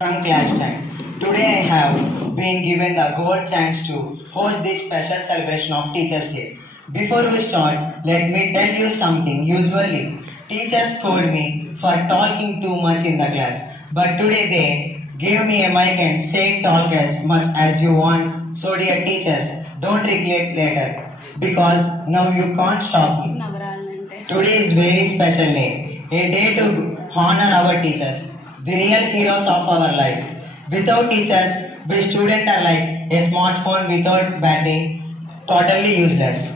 From class time. Today I have been given the gold chance to host this special celebration of Teachers' Day. Before we start, let me tell you something. Usually, teachers scold me for talking too much in the class. But today they gave me a mic and said talk as much as you want. So dear teachers, don't regret later. Because now you can't stop me. Today is very special day. A day to honor our teachers, the real heroes of our life. Without teachers, we students are like a smartphone without battery, totally useless.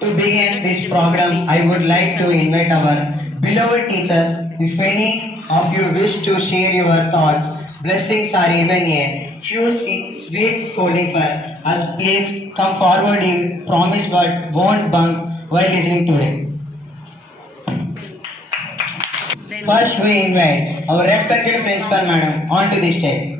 To begin this program, I would like to invite our beloved teachers. If any of you wish to share your thoughts, blessings, or even a few sweet scolding for us, please come forward. You promise but won't bunk while listening today. First, we invite our respected principal madam onto the stage.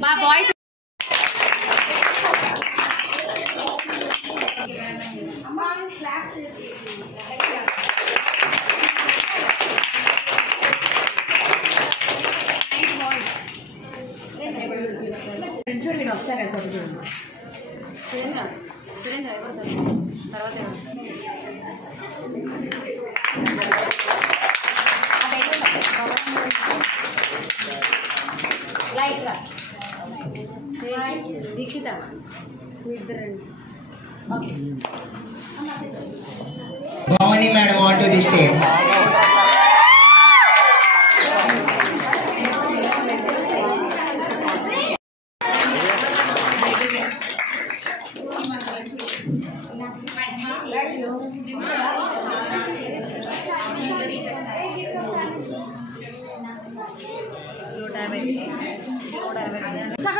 My boys. Surendra తర్వాత Dikshita ఇద్దరండి. Bhavani madam onto the stage.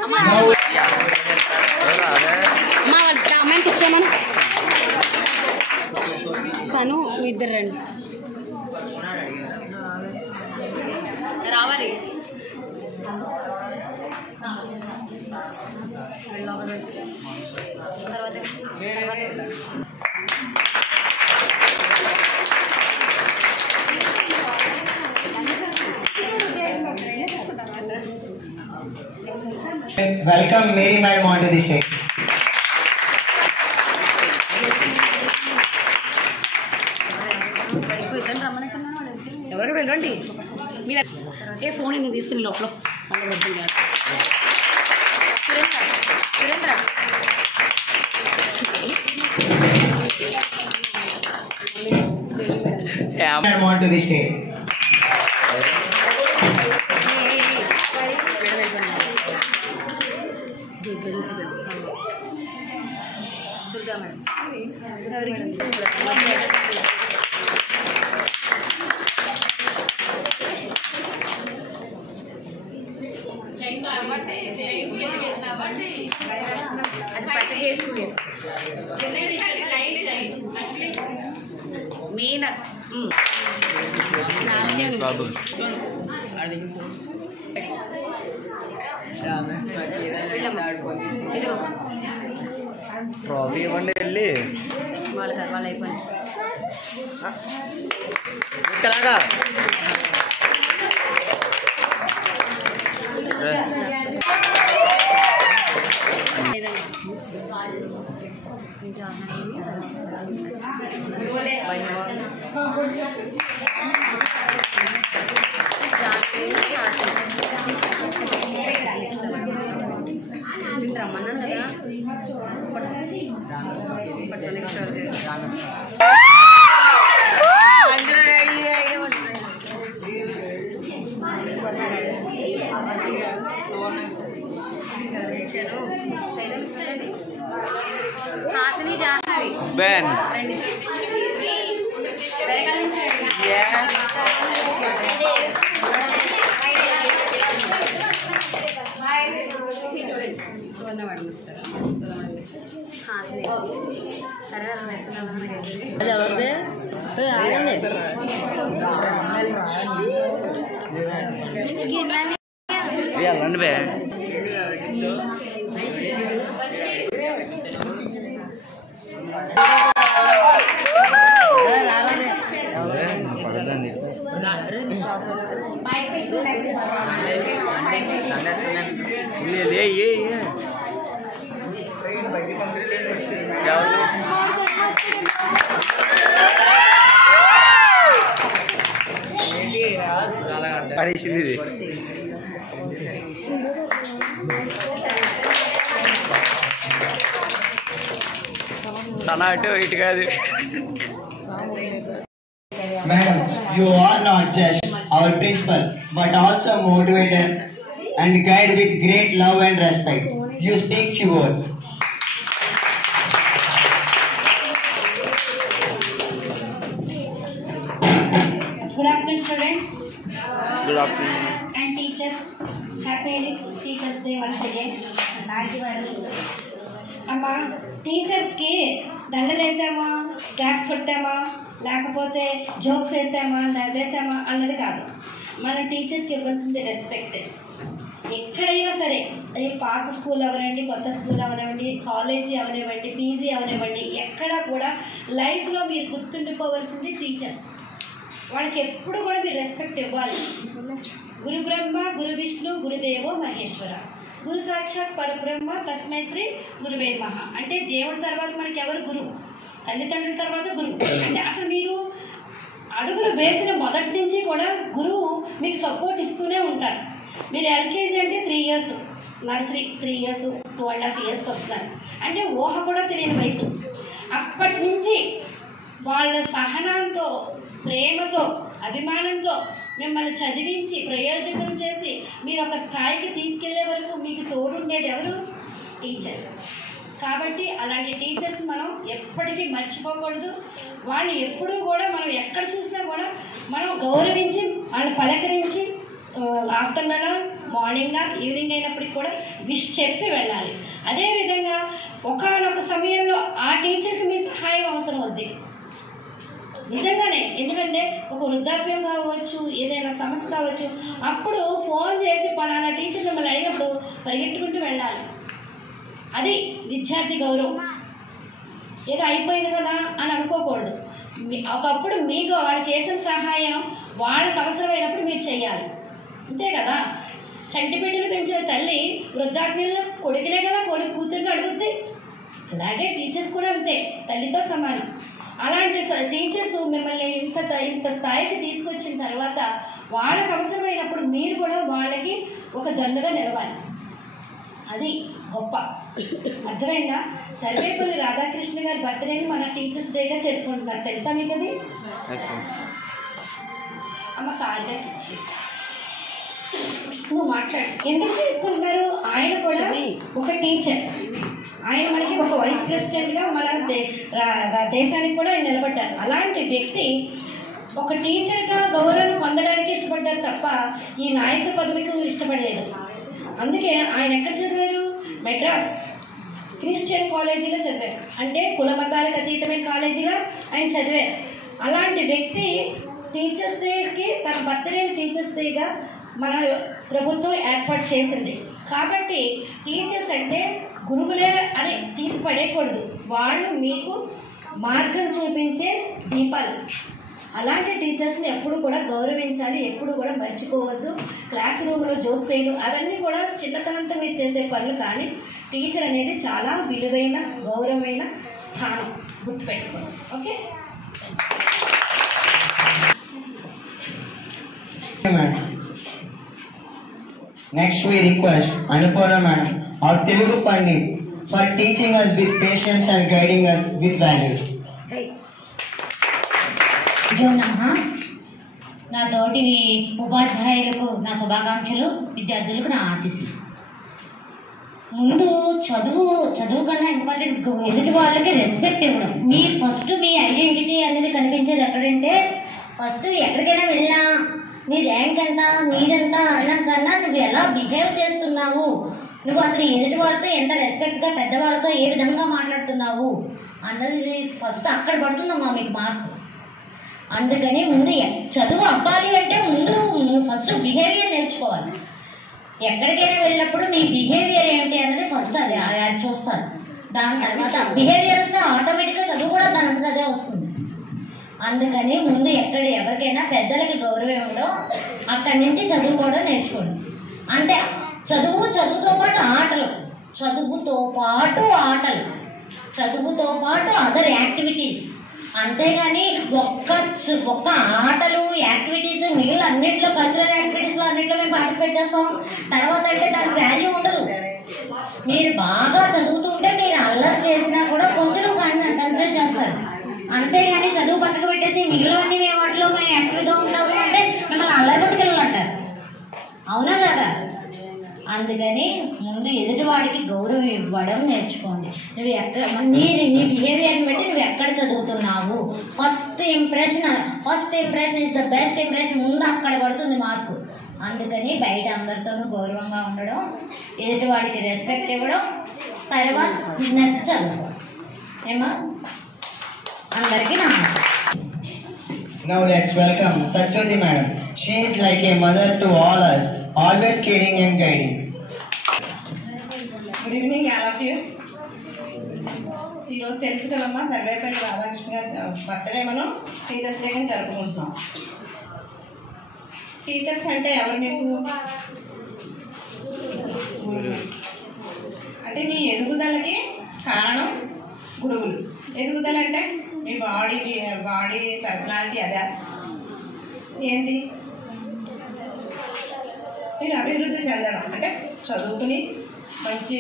అమ్మా వాళ్ళ అమ్మాయికి ఇచ్చామని తను ఇద్దరు రండి రావాలి. Welcome Mary madam onto the stage. ఎవరికి వెళ్ళండి మీరు ఏ ఫోన్ ఎందుకు తీస్తుంది లోపల Surendra Madam onto the stage. Durga madam Meena Babu trophy ఇవ్వండి వెళ్ళి వాళ్ళు అయిపోయింది. రమ్మన్నాను కదా హాసిని జాహ్నవి Ben. Yeah. అది ఎవరిదే రండి బే పడేసింది ఇది సనా అటు ఇటు కాదు. Madam, you are not just our principal, but also motivator and guide with great love and respect. You speak few words. Good afternoon, students. Good afternoon. And teachers. Happy Teachers Day once again. అమ్మా టీచర్స్కి దండలు వేసామా, claps కొట్టామా, లేకపోతే jokes వేసామా, నవ్వేసామా అన్నది కాదు. మన టీచర్స్కి ఇవ్వాల్సింది respect. ఎక్కడైనా సరే, పాత స్కూల్ అవనివ్వండి, కొత్త స్కూల్ అవనివ్వండి, కాలేజీ అవనివ్వండి, పీజీ అవనివ్వండి, ఎక్కడా కూడా లైఫ్లో మీరు గుర్తుండిపోవాల్సింది టీచర్స్. వాళ్ళకి ఎప్పుడు కూడా మీరు రెస్పెక్ట్ ఇవ్వాలి. గురు బ్రహ్మ, గురు విష్ణు, గురుదేవో మహేశ్వర, గురు సాక్షాత్ పరబ్రహ్మ, తస్మై శ్రీ గురువే నమః. అంటే దేవుడి తర్వాత మనకి ఎవరు గురువు? తల్లిదండ్రుల తర్వాత గురువు. అంటే అసలు మీరు అడుగులు వేసిన మొదటి నుంచి కూడా గురువు మీకు సపోర్ట్ ఇస్తూనే ఉంటారు. మీరు ఎల్కేజీ అంటే 3 years, నర్సరీ 3 years, 2.5 years వస్తున్నారు. అంటే ఊహ కూడా తెలియని వయసు. అప్పటి నుంచి వాళ్ళ సహనంతో, ప్రేమతో, అభిమానంతో మిమ్మల్ని చదివించి ప్రయోజనం చేసి మీరు ఒక స్థాయికి తీసుకెళ్లే వరకు మీకు తోడుండేది ఎవరు? టీచర్. కాబట్టి అలాంటి టీచర్స్ మనం ఎప్పటికీ మర్చిపోకూడదు. వాళ్ళు ఎప్పుడూ కూడా మనం ఎక్కడ చూసినా కూడా మనం గౌరవించి, వాళ్ళు పలకరించి, ఆఫ్టర్నూన్, మార్నింగ్, ఈవినింగ్ అయినప్పటికీ కూడా విష్ చెప్పి వెళ్ళాలి. అదేవిధంగా ఒకానొక సమయంలో ఆ టీచర్కి మీ సహాయం అవసరం అవుద్ది నిజంగానే. ఎందుకంటే ఒక వృద్ధాప్యం కావచ్చు, ఏదైనా సమస్య కావచ్చు, అప్పుడు ఫోన్ చేసి పలానా టీచర్ మిమ్మల్ని అడిగినప్పుడు పరిగెట్టుకుంటూ వెళ్ళాలి. అది విద్యార్థి గౌరవం. ఏదో అయిపోయింది కదా అని అనుకోకూడదు. ఒకప్పుడు మీకు వాళ్ళు చేసిన సహాయం వాళ్ళకి అవసరమైనప్పుడు మీరు చెయ్యాలి, అంతే కదా. చంటి బిడ్డలు పెంచిన తల్లి వృద్ధాప్యంలో కొడుకునే కదా కొడుకు కూతుర్ని అడుగుద్ది. అలాగే టీచర్స్ కూడా అంతే, తల్లితో సమానం. అలాంటి టీచర్స్ మిమ్మల్ని ఇంత స్థాయికి తీసుకొచ్చిన తర్వాత వాళ్ళకి అవసరమైనప్పుడు మీరు కూడా వాళ్ళకి ఒక దండగా నిలవాలి. అది గొప్ప. అర్థమైందా? సర్వేపల్లి రాధాకృష్ణ గారి బర్త్డేని మన టీచర్స్ డేగా జరుపుకుంటున్నారు. తెలుసా మీకు అది? అమ్మ సార్గా ఇచ్చి నువ్వు మాట్లాడు. ఎందుకు చేసుకుంటున్నారు? ఆయన కూడా ఒక టీచర్. ఆయన మనకి ఒక వైస్ ప్రెసిడెంట్గా మన దేశానికి కూడా ఆయన నిలబడ్డారు. అలాంటి వ్యక్తి ఒక టీచర్గా గౌరవం పొందడానికి ఇష్టపడ్డారు తప్ప ఈ నాయక పదవికి ఇష్టపడలేదు. అందుకే ఆయన ఎక్కడ చదివారు? మెడ్రాస్ క్రిస్టియన్ కాలేజీలో చదివారు. అంటే కుల మతాలకు అతీతమైన కాలేజీలో ఆయన చదివారు. అలాంటి వ్యక్తి టీచర్స్ డేకి తన బర్త్డే టీచర్స్ డేగా మన ప్రభుత్వం ఏర్పాటు చేసింది. కాబట్టి టీచర్స్ అంటే గురువులే అని తీసి పడేయకూడదు. వాళ్ళు మీకు మార్గం చూపించే దీపాలు. అలాంటి టీచర్స్ని ఎప్పుడు కూడా గౌరవించాలి, ఎప్పుడు కూడా మర్చిపోవద్దు. క్లాస్ రూమ్లో జోక్స్ వేయడం అవన్నీ కూడా చిన్నతనంతో మీరు చేసే పనులు. కానీ టీచర్ అనేది చాలా విలువైన, గౌరవమైన స్థానం, గుర్తుపెట్టుకోండి. Okay. Next we request Anupurna Madam, our Telugu Pandit, for teaching us with patience and guiding us with values. నా తోటి ఉపాధ్యాయులకు నా శుభాకాంక్షలు, విద్యార్థులకు నా ఆశీస్సులు. ముందు చదువు కన్నా ఇంపార్టెంట్ ఎదుటి వాళ్ళకి రెస్పెక్ట్ ఇవ్వడం. మీ ఫస్ట్ మీ ఐడెంటిటీ అనేది కనిపించేది ఎక్కడంటే, ఫస్ట్ ఎక్కడికైనా వెళ్ళినా నీ ర్యాంక్ ఎంత, నీదెంత అన్నం కన్నా నువ్వు ఎలా బిహేవ్ చేస్తున్నావు, నువ్వు అసలు ఎదుటి వాళ్ళతో ఎంత రెస్పెక్ట్గా, పెద్దవాళ్ళతో ఏ విధంగా మాట్లాడుతున్నావు అన్నది ఫస్ట్ అక్కడ పడుతుందమ్మా మీకు మార్పు. అందుకని ముందు చదువు అవ్వాలి అంటే ముందు నువ్వు ఫస్ట్ బిహేవియర్ నేర్చుకోవాలి. ఎక్కడికైనా వెళ్ళినప్పుడు నీ బిహేవియర్ ఏంటి అన్నది ఫస్ట్ అది చూస్తారు. దాని తర్వాత బిహేవియర్ వస్తే ఆటోమేటిక్గా చదువు కూడా దాని అంతా అదే వస్తుంది. అందుకని ముందు ఎవరికైనా పెద్దలకి గౌరవం ఇవ్వడం, అక్కడి నుంచి చదువు కూడా నేర్చుకోండి. అంటే చదువుతో పాటు ఆటలు, చదువుతో పాటు అదర్ యాక్టివిటీస్. అంతేగాని ఒక్క ఆటలు యాక్టివిటీస్ మిగిలిన అన్నింటిలో కల్చరల్ యాక్టివిటీస్లో అన్నింటిలో మేము పార్టిసిపేట్ చేస్తాం. తర్వాత అంటే దానికి వాల్యూ ఉండదు. మీరు బాగా చదువుతుంటే మీరు అల్లరి చేసినా కూడా కొంచెం కన్సిడర్ చేస్తారు. అంతేగాని చదువు పక్కకు పెట్టేసి మిగిలినవన్నీ మేము వాటిలో మేము యాక్టివ్గా ఉంటాము అంటే మిమ్మల్ని అల్లరి పట్టుకెళ్ళి అంటారు. అవునా కదా? అందుకని ముందు ఎదుటివాడికి గౌరవం ఇవ్వడం నేర్చుకోండి. నువ్వు నీ బిహేవియర్ని బట్టి నువ్వు ఎక్కడ చదువుతున్నావు, first impression is the best impression. ముందు అక్కడ పడుతుంది మార్కు. అందుకని బయట అందరితోనూ గౌరవంగా ఉండడం, ఎదుటివాడికి రెస్పెక్ట్ ఇవ్వడం, తర్వాత చదువుకోవడం. ఏమా అందరికీ నమస్కారం. Now let's welcome Sachwati madam. She is like a mother to all us, always caring and guiding. Good evening all of you. ఈరోజు తెలుసు కదమ్మా, సర్వేపల్లి రాధాకృష్ణ గారి బర్త్డే మనం టీచర్స్ డే కింద జరుపుకుంటున్నాం. టీచర్స్ అంటే ఎవరు మీకు? అంటే మీ ఎదుగుదలకి కారణం గురువులు. ఎదుగుదల అంటే మీ బాడీ పర్సనాలిటీ అదే ఏంటి? మీరు అభివృద్ధి చెందడం అంటే చదువుకుని మంచి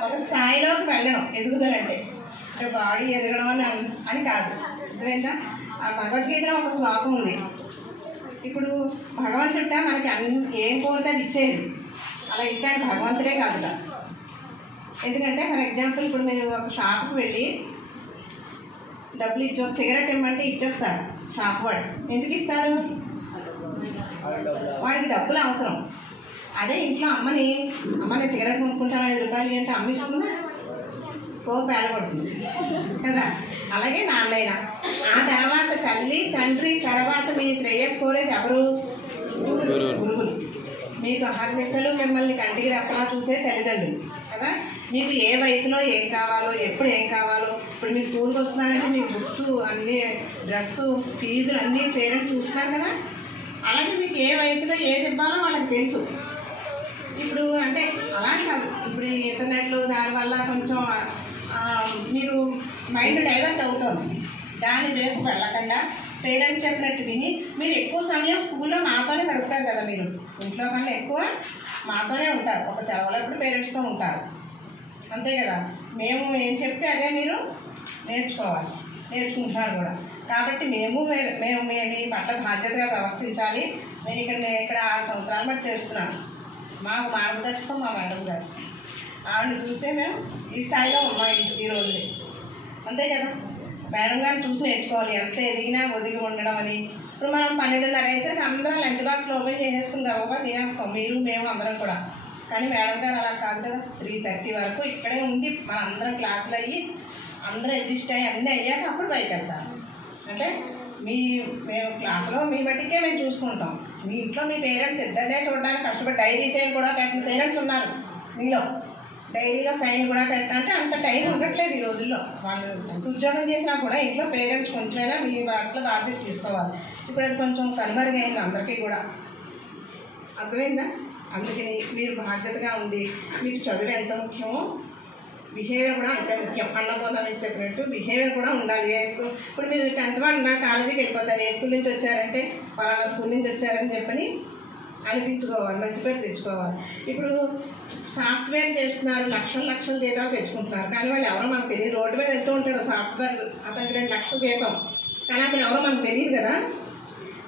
ఒక స్థాయిలోకి వెళ్ళడం ఎదుగుదల అంటే బాడీ ఎదగడం అని కాదు. అర్థమైందా? ఆ భగవద్గీతలో ఒక శ్లోకం ఉంది. ఇప్పుడు భగవంతుట మనకి ఏం కోరితే అది ఇచ్చేది. అలా ఇస్తే భగవంతుడే కాదుగా. ఎందుకంటే ఫర్ ఎగ్జాంపుల్ ఇప్పుడు మీరు ఒక షాప్కి వెళ్ళి డబ్బులు ఒక సిగరెట్ ఇవ్వమంటే ఇచ్చేస్తారు షాప్ వాడు. ఎందుకు ఇస్తాడు? వాడికి డబ్బులు అవసరం. అదే ఇంట్లో అమ్మని సిగరెట్ కొనుక్కుంటాను 5 రూపాయలు అంటే అమ్మ ఇస్తుందా? పేలపడుతుంది కదా. అలాగే నాన్నైనా ఆ తర్వాత తల్లి తండ్రి తర్వాత మీ శ్రేయస్ కోరేది ఎవరు? గురువులు. మీకు అహర్నిశలు మిమ్మల్ని కంటికి రెప్పలా చూసే తల్లిదండ్రులు కదా. మీకు ఏ వయసులో ఏం కావాలో, ఎప్పుడు ఏం కావాలో, ఇప్పుడు మీ స్కూల్కి వస్తున్నారంటే మీ బుక్స్ అన్నీ, డ్రెస్సు, ఫీజులు అన్నీ పేరెంట్స్ చూస్తున్నారు కదా. అలాగే మీకు ఏ వయసులో ఏది ఇవ్వాలో వాళ్ళకి తెలుసు. ఇప్పుడు అంటే అలా కాదు, ఇప్పుడు ఇంటర్నెట్లో దానివల్ల కొంచెం మీరు మైండ్ డైవర్ట్ అవుతుంది. దాని రేపు వెళ్ళకుండా పేరెంట్స్ చెప్పినట్టు విని మీరు ఎక్కువ సమయం స్కూల్లో మాతోనే గడుపుతారు కదా. మీరు ఇంట్లో కన్నా ఎక్కువ మాతోనే ఉంటారు. ఒక సెలవులప్పుడు పేరెంట్స్తో ఉంటారు, అంతే కదా. మేము ఏం చెప్తే అదే మీరు నేర్చుకుంటున్నారు కూడా. కాబట్టి మేము మీ పట్ల బాధ్యతగా ప్రవర్తించాలి. నేను ఇక్కడ 6 సంవత్సరాలు బట్టి చేస్తున్నాను. మాకు మార్గదర్శకం మా మేడం గారు. ఆవిడని చూస్తే మేము ఈ స్థాయిలో ఉన్నాం ఈ రోజు, అంతే కదా. మేడం గారిని చూసి నేర్చుకోవాలి. ఎంత ఎదిగినా ఒదిగి ఉండడం అని. ఇప్పుడు మనం 12:30 అయితే అందరం లంచ్ బాక్స్ ఓపెన్ చేసేసుకుని గబగబా తినేస్తాం, మీరు మేము అందరం కూడా. కానీ మేడం గారు అలా కాదు కదా. 3:30 వరకు ఇక్కడే ఉండి మన అందరం క్లాసులు అయ్యి అందరూ అడ్జస్ట్ అయ్యి అన్నీ అయ్యాక అప్పుడు బయటకు వెళ్తారు. అంటే మేము క్లాసులో మీ బట్టికే మేము చూసుకుంటాం. మీ ఇంట్లో మీ పేరెంట్స్ ఇద్దరినే చూడడానికి కష్టపడి డైరీ సైన్ కూడా పెట్టిన పేరెంట్స్ ఉన్నారు మీలో. డైరీలో సైన్ కూడా పెట్టాలంటే అంత టైం ఉండట్లేదు ఈ రోజుల్లో. వాళ్ళు ఎంత ఉద్యోగం చేసినా కూడా ఇంట్లో పేరెంట్స్ కొంచెమైనా మీ వాటిలో బాధ్యత తీసుకోవాలి. ఇప్పుడు అది కొంచెం కనుమరుగైంది అందరికీ కూడా, అర్థమైందా? అందుకని మీరు బాధ్యతగా ఉండి మీకు చదువు ఎంత ముఖ్యమో బిహేవియర్ కూడా అంతే ముఖ్యం. అన్నపోతా మీరు చెప్పినట్టు బిహేవియర్ కూడా ఉండాలి. ఇప్పుడు మీరు 10th వాళ్ళు కాలేజీకి వెళ్ళిపోతారు. ఏ స్కూల్ నుంచి వచ్చారంటే పలానా స్కూల్ నుంచి వచ్చారని చెప్పని అనిపించుకోవాలి, మంచి పేరు తెచ్చుకోవాలి. ఇప్పుడు సాఫ్ట్వేర్ చేస్తున్నారు, లక్షలు జీతాలు తెచ్చుకుంటున్నారు. కానీ వాళ్ళు ఎవరో మనకు తెలియదు. రోడ్డు మీద వెళ్తూ ఉంటాడు సాఫ్ట్వేర్, అతనికి 2 లక్షలు జీతం, కానీ అతను ఎవరో మనకు తెలియదు కదా.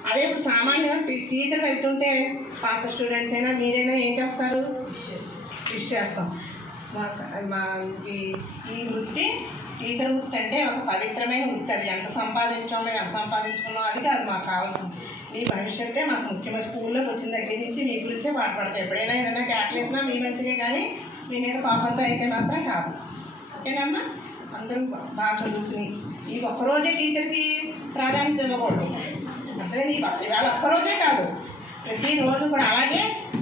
అదే ఇప్పుడు సామాన్యంగా టీచర్ వెళ్తుంటే పాత స్టూడెంట్స్ అయినా మీరైనా ఏం చేస్తారు? విష్ చేస్తాం. ఈ వృత్తి టీచర్ వృత్తి అంటే ఒక పవిత్రమైన వృత్తి. అది ఎంత సంపాదించామో ఎంత సంపాదించుకున్నాం అది కాదు మాకు కావాల్సింది. మీ భవిష్యత్తే మాకు ముఖ్యమైన. స్కూల్లోకి వచ్చిన దగ్గర నుంచి మీ గురించే పాటుపడతాయి. ఎప్పుడైనా ఏదైనా క్యాట్ వేసినా మీ మంచిగా, కానీ మీ మీద కోపంతో అయితే మాత్రం కాదు. ఓకేనమ్మా? అందరూ బాగా చదువుకుని ఈ ఒక్కరోజే టీచర్కి ప్రాధాన్యత ఇవ్వకూడదు. అర్థమైంది? ఇవాళ ఒక్కరోజే కాదు, ప్రతిరోజు కూడా. అలాగే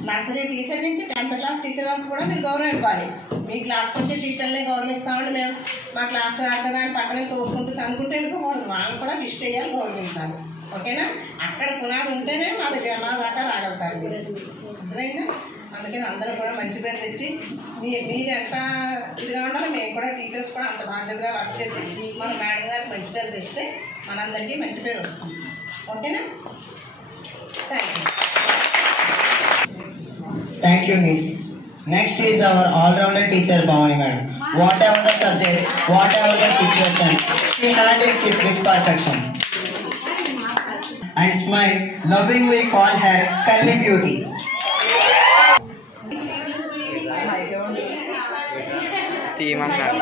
నర్సరీ టీచర్ నుంచి 10th క్లాస్ టీచర్ వరకు కూడా మీరు గౌరవం ఇవ్వాలి. మీ క్లాస్కి వచ్చే టీచర్లే గౌరవిస్తామంటే మేము మా క్లాస్ రాదు కదా అని పక్కనే తోసుకుంటూ అనుకుంటే వెళ్ళిపోకూడదు. వాళ్ళని కూడా విష్ చేయాలి, గౌరవించాలి. ఓకేనా? అక్కడ పునాది ఉంటేనే మా దాకా రాగలుగుతారు మీరు. అర్థమైందా? అందుకని అందరూ కూడా మంచి పేరు తెచ్చి మీరు ఎంత ఇదిగా ఉండాలో మేము కూడా టీచర్స్ కూడా అంత బాధ్యతగా వర్క్ చేసి మన మేడం గారికి మంచి పేరు తెస్తే మనందరికీ మంచి పేరు వస్తుంది. ఓకేనా? Thank you. Thank you, Miss. Next is our all-rounder teacher, Bhavani Madam. Whatever the subject, whatever the situation, she handles it with perfection. And smile, loving we call her Curly Beauty. Team అన్నారు.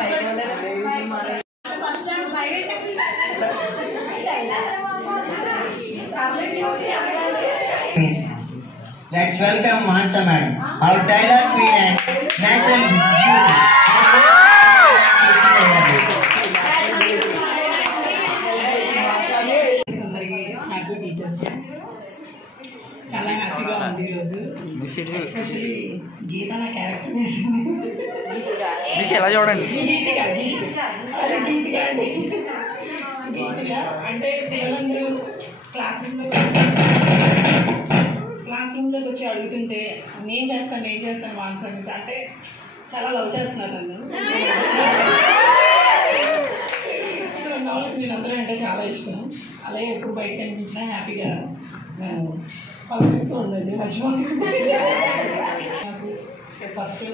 Miss, let's welcome Mansa Madam, our dialogue queen and natural beauty. Happy teachers day. చాలా హ్యాపీగా ఉంది ఈరోజు. Especially గీత నా character వేసింది. Miss ఎలా చూడండి. గీతిగా అంటే పిల్లలందరూ క్లాస్ రూమ్లోకి వచ్చి అడుగుతుంటే నేను చేస్తాను మాన్సర్ అంటే చాలా లవ్ చేస్తున్నారు నన్ను. వాళ్ళకి మీరందరూ అంటే చాలా ఇష్టం. అలాగే ఎప్పుడు బయట కనిపించినా హ్యాపీగా నేను పలుకిస్తూ ఉండండి. మర్చిపోయి నాకు ఫస్ట్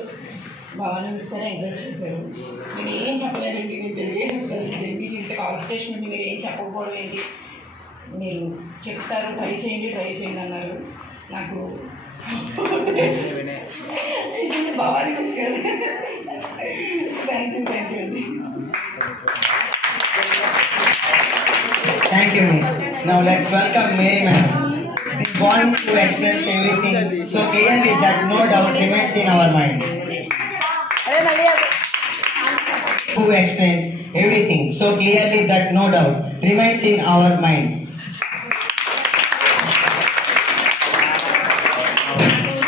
భవానీ ఇస్తారా ఎంకరేజ్ చేశారు. నేను ఏం చెప్పలేదండి, నేను తెలియదు చెప్తాను. మీరు ఇంత కాంపిటీషన్ ఉంది, మీరు ఏం చెప్పకపోవడం ఏంటి, మీరు చెప్తారు, ట్రై చేయండి అన్నారు. నాకు భవానీ మిస్ గారు థ్యాంక్ యూ అండి. Thank you, Miss. Now let's welcome Mary Madam. The point to express everything so clearly that no doubt remains in our mind. Who explains everything so clearly that no doubt remains in our minds.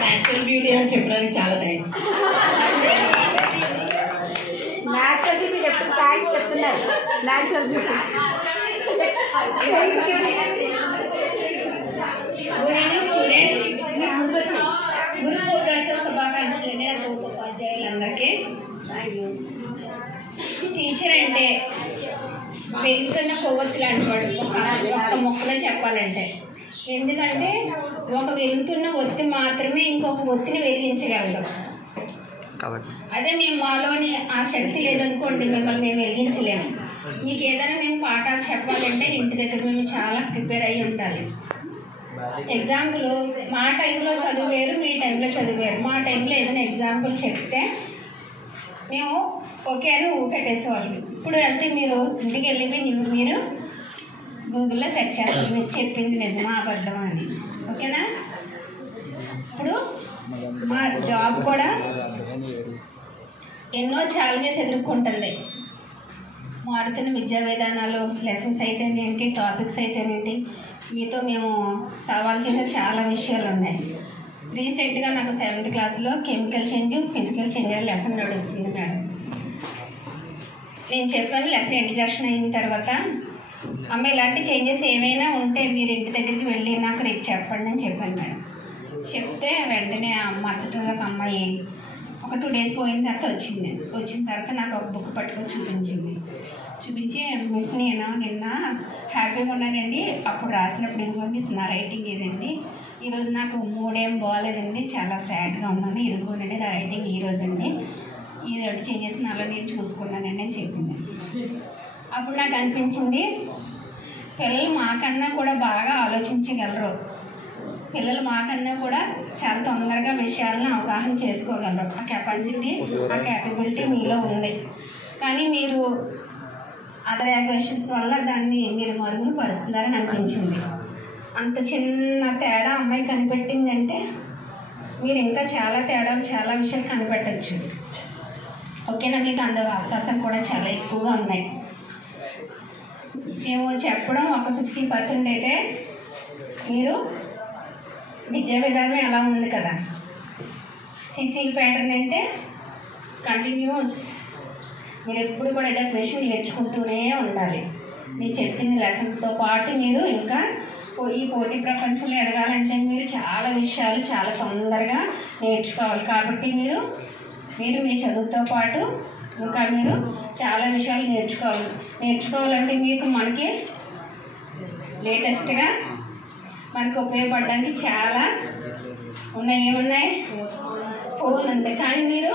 Natural beauty అని చెప్పడానికి చాలా thanks. Natural beauty శుభాకాంక్షలు ఉపాధ్యాయులందరికీ. Teacher అంటే వెలుగుతున్న కొవ్వొత్తి లాంటి వాడు. ఒక్క మొక్కలో చెప్పాలంటే, ఎందుకంటే ఒక వెలుగుతున్న ఒత్తి మాత్రమే ఇంకొక ఒత్తిని వెలిగించగలరు. అదే మేము మాలోని ఆ శక్తి లేదనుకోండి, మిమ్మల్ని మేము వెలిగించలేము. మీకు ఏదైనా మేము పాఠాలు చెప్పాలంటే ఇంటి దగ్గర మేము చాలా ప్రిపేర్ అయ్యి ఉండాలి. ఎగ్జాంపుల్ మా టైంలో చదువు వేరు, మీ టైంలో చదువు వేరు. మా టైంలో ఏదైనా ఎగ్జాంపుల్ చెప్తే మేము ఓకే అని పెట్టేసేవాళ్ళం. ఇప్పుడు వెళ్తే మీరు ఇంటికి వెళ్ళి మీరు గూగుల్లో సెర్చ్ చేస్తారు, మీరు చెప్పింది నిజమా అబద్ధమా అని. ఓకేనా? ఇప్పుడు మా జాబ్ కూడా ఎన్నో ఛాలెంజెస్ ఎదుర్కొంటుంది. మారుతున్న విద్యా విధానాలు, లెసన్స్ అయితేనేంటి, టాపిక్స్ అయితేనేంటి, మీతో మేము సవాల్ చేసే చాలా విషయాలు ఉన్నాయి. రీసెంట్గా నాకు 7th క్లాస్లో కెమికల్ చేంజ్, ఫిజికల్ చేంజ్ అనే లెసన్ నడుస్తుంది మేడం. నేను చెప్పాను లెసన్ ఇంట్రడక్షన్ అయిన తర్వాత, అమ్మ ఇలాంటి చేంజెస్ ఏమైనా ఉంటే మీరు ఇంటి దగ్గరికి వెళ్ళి నాకు రేపు చెప్పండి అని చెప్పాను మేడం. చెప్తే వెంటనే మరుసటి రోజు ఒక అమ్మాయి ఒక 2 days పోయిన తర్వాత వచ్చింది. వచ్చిన తర్వాత నాకు ఒక బుక్ పట్టుకొని చూపించి మిస్ నేను నిన్న హ్యాపీగా ఉన్నానండి, అప్పుడు రాసినప్పుడు ఇంకో మిస్ నా రైటింగ్ ఏదండి, ఈరోజు నాకు మూడేం బాగాలేదండి, చాలా సాడ్గా ఉన్నాను, ఇదిగోనండి నా రైటింగ్ ఈరోజు అండి, ఈ 2 చేంజెస్ నాలో నేను చూసుకున్నానండి అని చెప్పింది. అప్పుడు నాకు అనిపించింది పిల్లలు మాకన్నా కూడా బాగా ఆలోచించగలరు, పిల్లలు మాకన్నా కూడా చాలా తొందరగా విషయాలను అవగాహన చేసుకోగలరు. ఆ కెపాసిటీ, ఆ క్యాపబిలిటీ మీలో ఉంది. కానీ మీరు అదర్ యాక్వేషన్స్ వల్ల దాన్ని మీరు మరుగున పరుస్తున్నారని అనిపించింది. అంత చిన్న తేడా అమ్మాయి కనిపెట్టిందంటే మీరు ఇంకా చాలా తేడా, చాలా విషయాలు కనిపెట్టచ్చు. ఓకేనా? మీకు అందులో అవకాశం కూడా చాలా ఎక్కువగా ఉన్నాయి. మేము చెప్పడం ఒక 50% అయితే మీరు విద్యా విధానం ఎలా ఉంది కదా. సిసిఎల్ ప్యాటర్న్ అంటే కంటిన్యూస్, మీరు ఎప్పుడు కూడా ఏదో క్వశ్చన్ నేర్చుకుంటూనే ఉండాలి. మీరు చెప్పిన లెసన్తో పాటు మీరు ఇంకా ఈ పోటీ ప్రపంచంలో ఎదగాలంటే మీరు చాలా విషయాలు చాలా తొందరగా నేర్చుకోవాలి. కాబట్టి మీరు మీ చదువుతో పాటు ఇంకా మీరు చాలా విషయాలు నేర్చుకోవాలంటే మనకి లేటెస్ట్గా మనకు ఉపయోగపడడానికి చాలా ఉన్నాయి. ఏమున్నాయి? ఫోన్ ఉంది. కానీ మీరు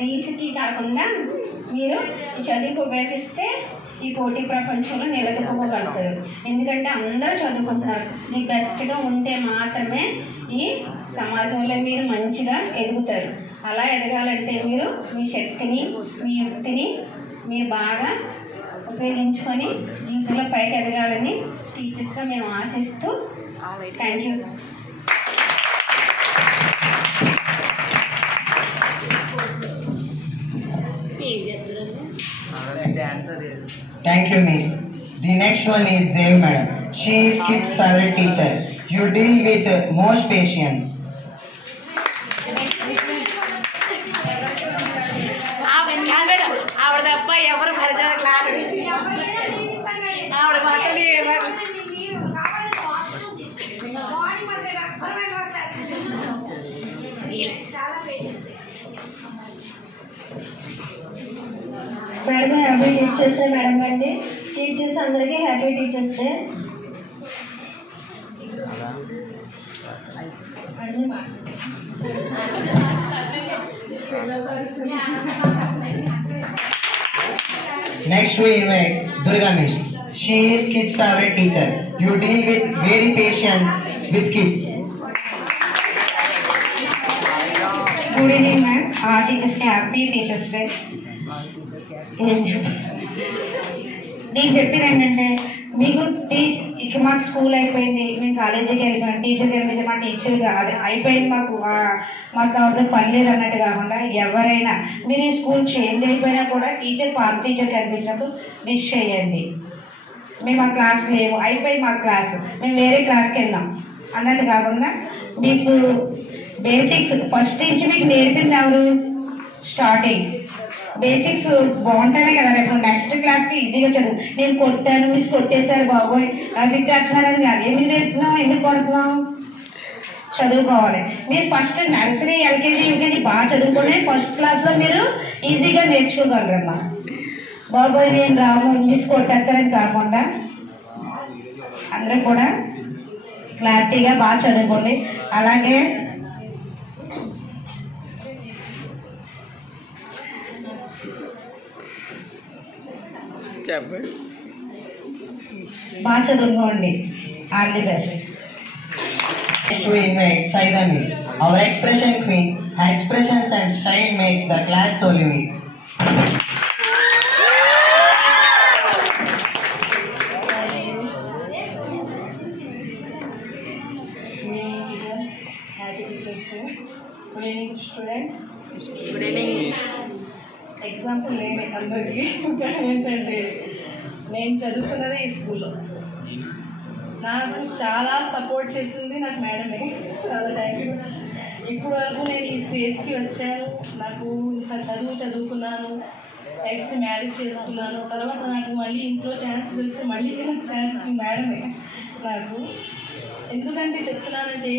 రీల్స్కి కాకుండా మీరు చదువుకు ఉపయోగిస్తే ఈ పోటీ ప్రపంచంలో నిలదొక్కుకోగలుగుతారు. ఎందుకంటే అందరూ చదువుకుంటున్నారు. మీ బెస్ట్గా ఉంటే మాత్రమే ఈ సమాజంలో మీరు మంచిగా ఎదుగుతారు. అలా ఎదగాలంటే మీరు మీ శక్తిని మీ యుక్తిని మీరు బాగా ఉపయోగించుకొని జీవితంలో పైకి ఎదగాలని టీచర్స్గా మేము ఆశిస్తూ thank you. Thank you, Miss. The next one is Dev Madam. She is Kid's favorite teacher. You deal with most patience. ఆవిడ తప్ప ఎవరు పరిచయం లేదు. ఆవిడ మనకి madam happy teachers day. Madam అండి, టీచర్స్ అందరికీ happy teachers day. Next we invite Durga Miss. She is Kid's favorite teacher. You deal with very patience with kids. Good evening ma'am. టీచర్స్కి హ్యాపీ టీచర్స్ డే. నేను చెప్పేది ఏంటంటే మీకు ఇక మాకు school అయిపోయింది, మేము కాలేజీకి వెళ్ళిపోయాం, టీచర్కి వెళ్ళిపోతే మా టీచర్ కాదు అయిపోయింది, మాకు అవసరం పని లేదు అన్నట్టు కాకుండా ఎవరైనా మీరు ఈ స్కూల్ చేంజ్ అయిపోయినా కూడా పాత టీచర్ కనిపించినప్పుడు విష్ చేయండి. మేము ఆ క్లాస్ లేవు, అయిపోయి మా క్లాస్, మేము వేరే క్లాస్కి వెళ్ళాం అన్నట్టు కాకుండా మీకు బేసిక్స్ ఫస్ట్ నుంచి మీకు నేర్పింది ఎవరు? స్టార్టింగ్ బేసిక్స్ బాగుంటానే కదా రేపు నెక్స్ట్ క్లాస్కి ఈజీగా చదువు. నేను కొట్టాను, మిస్ కొట్టేశారు బాబోయ్ అది తిట్టేస్తున్నారని కాదు. ఎందుకు నేర్పుతున్నాం, ఎందుకు కొడుతున్నాం? చదువుకోవాలి. మీరు ఫస్ట్ నర్సరీ ఎల్కేజీ యూకేజీ బాగా చదువుకుంటే ఫస్ట్ క్లాస్లో మీరు ఈజీగా నేర్చుకోగలరమ్మా. బాబోయ్ నేను రాము మిస్ కొట్టేస్తారని కాకుండా అందరూ కూడా క్లారిటీగా బాగా చదువుకోండి. అలాగే బాగా చదువుకోండి. All the best. Next we invite Saida Miss. Our expression queen. Her expressions and style makes the class so unique. Good evening students. Good evening. Example లేని అందరికీ ఏంటంటే నేను చదువుకున్నదే ఈ స్కూల్లో. నాకు చాలా సపోర్ట్ చేసింది నాకు మేడమే. చాలా థ్యాంక్ యూ. ఇప్పుడు వరకు నేను ఈ స్టేజ్కి వచ్చాను. నాకు ఇంత చదువుకున్నాను, నెక్స్ట్ మ్యారేజ్ చేసుకున్నాను, తర్వాత నాకు మళ్ళీ ఇంట్లో ఛాన్స్ దొరికితే మళ్ళీ నాకు ఛాన్స్ మేడమే నాకు. ఎందుకంటే చెప్తున్నానంటే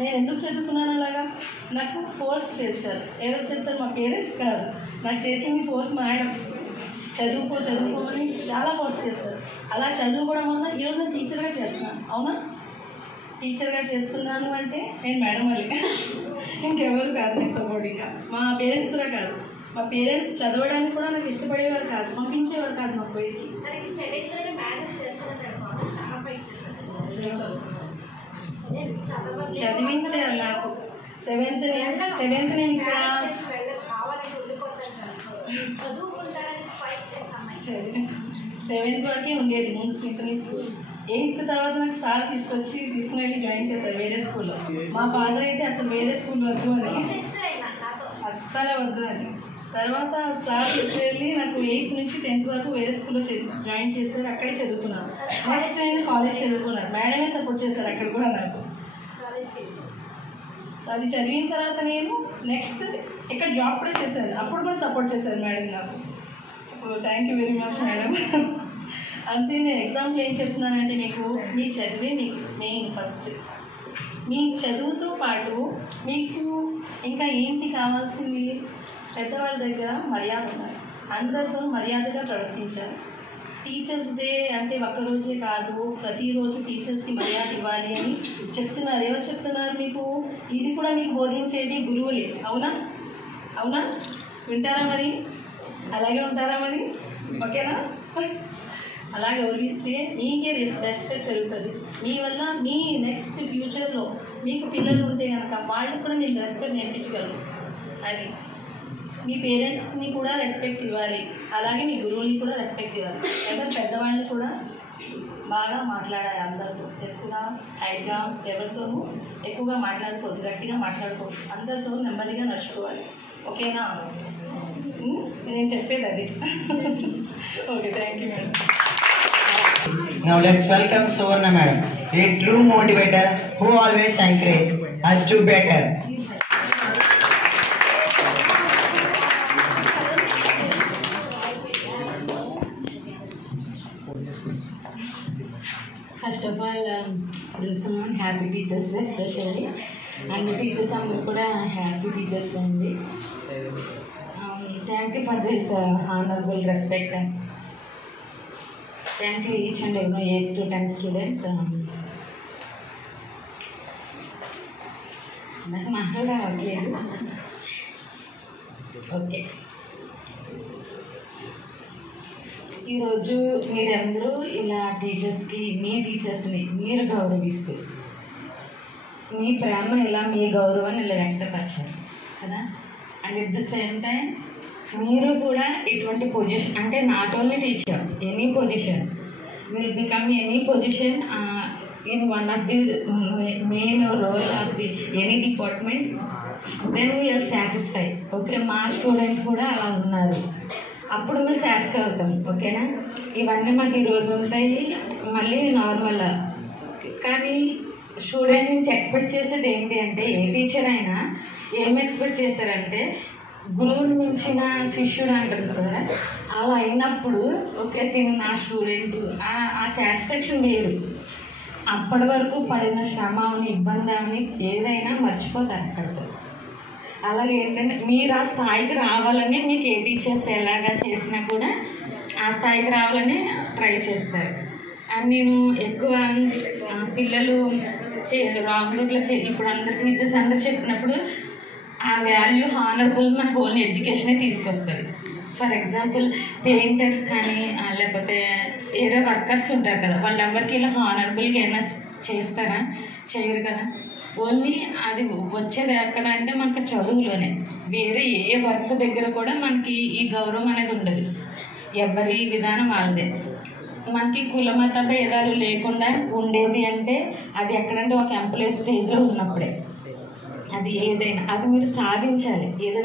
నేను ఎందుకు చదువుకున్నాను అలాగా? నాకు ఫోర్స్ చేశారు. ఎవరు చేస్తారు? మా పేరెంట్స్ కాదు, నాకు చేసింది ఫోర్స్ మేడం. చదువుకోని చాలా ఫోర్స్ చేస్తారు. అలా చదువుకోవడం వల్ల ఈరోజు నేను టీచర్గా చేస్తున్నాను. అవునా? టీచర్గా చేస్తున్నాను అంటే నేను మేడం వల్లే, ఇంకెవరు కాదు నాకు సపోర్టింగ్గా. మా పేరెంట్స్ కూడా కాదు. మా పేరెంట్స్ చదవడానికి కూడా నాకు ఇష్టపడేవారు కాదు, పంపించేవారు కాదు మా బయటికి. చదివించారు నాకు. సెవెంత్ నేను ఇక్కడ సెవెంత్ వరకే ఉండేది ముందు సింఫనీ స్కూల్. 8th తర్వాత నాకు సార్ తీసుకుని వెళ్ళి జాయిన్ చేశారు వేరే స్కూల్లో. మా ఫాదర్ అయితే అసలు వేరే స్కూల్ వద్దు అని, అస్సలే వద్దు అని. తర్వాత సార్ తీసుకెళ్ళి నాకు 8th నుంచి 10th వరకు వేరే స్కూల్లో జాయిన్ చేశారు, అక్కడే చదువుకున్నాను. నెక్స్ట్ నేను కాలేజ్ చదువుకున్నాను, మేడమే సపోర్ట్ చేశారు అక్కడ కూడా నాకు. అది చదివిన తర్వాత నేను నెక్స్ట్ ఇక్కడ జాబ్ కూడా చేశాను, అప్పుడు కూడా సపోర్ట్ చేశారు మేడం నాకు. Thank you very much madam. అంతే నేను ఎగ్జాంపుల్ ఏం చెప్తున్నానంటే మీకు మీ చదివే మీకు మెయిన్ ఫస్ట్. మీ చదువుతో పాటు మీకు ఇంకా ఏంటి కావాల్సింది, పెద్దవాళ్ళ దగ్గర మర్యాద ఉండాలి, అందరితో మర్యాదగా ప్రవర్తించాలి. టీచర్స్ డే అంటే ఒక్కరోజే కాదు, ప్రతిరోజు టీచర్స్కి మర్యాద ఇవ్వాలి అని చెప్తున్నారు. ఎవరు చెప్తున్నారు మీకు? ఇది కూడా మీకు బోధించేది గురువులే. అవునా? అవునా? వింటారా మరి? అలాగే ఉంటారా మరి? ఓకేనా? అలాగే గౌరవిస్తే మీకే రెస్పెక్ట్ జరుగుతుంది. మీ వల్ల మీ నెక్స్ట్ ఫ్యూచర్లో మీకు పిల్లలు ఉంటే కనుక వాళ్ళు కూడా మీకు రెస్పెక్ట్ నేర్పించగలరు. అది మీ పేరెంట్స్ని కూడా రెస్పెక్ట్ ఇవ్వాలి, అలాగే మీ గురువుని కూడా రెస్పెక్ట్ ఇవ్వాలి. ఎవరు పెద్దవాళ్ళని కూడా బాగా మాట్లాడాలి, అందరితో ఎక్కువగా హైగా ఎవరితోనూ ఎక్కువగా మాట్లాడుకోవద్దు, గట్టిగా మాట్లాడుకోవద్దు, అందరితో నెమ్మదిగా నడుచుకోవాలి. ఓకేనా? నేను చెప్పేది అది. Okay, thank you madam. Now let's welcome Suvarna madam, a true motivator who always encourages us to better. First of all, someone happy teachers day especially, and teachers అందరూ కూడా హ్యాపీ టీచర్స్ అండి. Thank you for this honorable respect. Thank you each and every 8 to 10 students. నాకు మాట్లాడలేదు. Okay, ఈరోజు మీరందరూ ఇలా టీచర్స్కి, మీ టీచర్స్ని మీరు గౌరవిస్తూ మీ ప్రేమ ఇలా, మీ గౌరవాన్ని ఇలా వ్యక్తపరిచారు కదా. And at the same time మీరు కూడా ఇటువంటి పొజిషన్, అంటే not only teacher, any position will become any position in one of the main role of the any department, then we are satisfy. Okay, మా స్టూడెంట్ కూడా అలా ఉన్నారు, అప్పుడు మేము సాటిస్ఫై అవుతాం. ఓకేనా? ఇవన్నీ మాకు ఈరోజు ఉంటాయి, మళ్ళీ నార్మల్. కానీ స్టూడెంట్ నుంచి ఎక్స్పెక్ట్ చేసేది ఏంటి అంటే, ఏ టీచర్ అయినా ఏం ఎక్స్పెక్ట్ చేస్తారంటే, గురువుని మించిన శిష్యుడు అంటారు సార్. అలా అయినప్పుడు ఓకే తిను నా స్టూడెంట్, ఆ సాటిస్ఫాక్షన్ వేరు. అప్పటి వరకు పడిన శ్రమ అని, ఇబ్బంది అని ఏదైనా మర్చిపోతారు అక్కడితో. అలాగే ఏంటంటే మీరు ఆ స్థాయికి రావాలని, మీకు ఏ టీచర్స్ ఎలాగా చేసినా కూడా ఆ స్థాయికి రావాలని ట్రై చేస్తారు. అండ్ నేను ఎక్కువ పిల్లలు రాంగ్ రూట్లో ఇప్పుడు అందరు టీచర్స్ అందరు చెప్పినప్పుడు ఆ వాల్యూ హానరబుల్ మనకు ఓన్లీ ఎడ్యుకేషనే తీసుకొస్తుంది. ఫర్ ఎగ్జాంపుల్ పెయింటర్స్ కానీ లేకపోతే ఏదో వర్కర్స్ ఉంటారు కదా, వాళ్ళెవరికి ఇలా హానరబుల్గా ఏమైనా చేస్తారా? చేయరు కదా. ఓన్లీ అది వచ్చేది ఎక్కడ అంటే మనకు చదువులోనే, వేరే ఏ వర్క్ దగ్గర కూడా మనకి ఈ గౌరవం అనేది ఉండదు. ఎవరి విధానం వాళ్ళదే. మనకి కుల మత భేదాలు లేకుండా ఉండేది అంటే అది ఎక్కడంటే ఒక ఎంప్లాయీ స్టేజ్లో ఉన్నప్పుడే. అది ఏదైనా అది మీరు సాధించాలి. ఏదో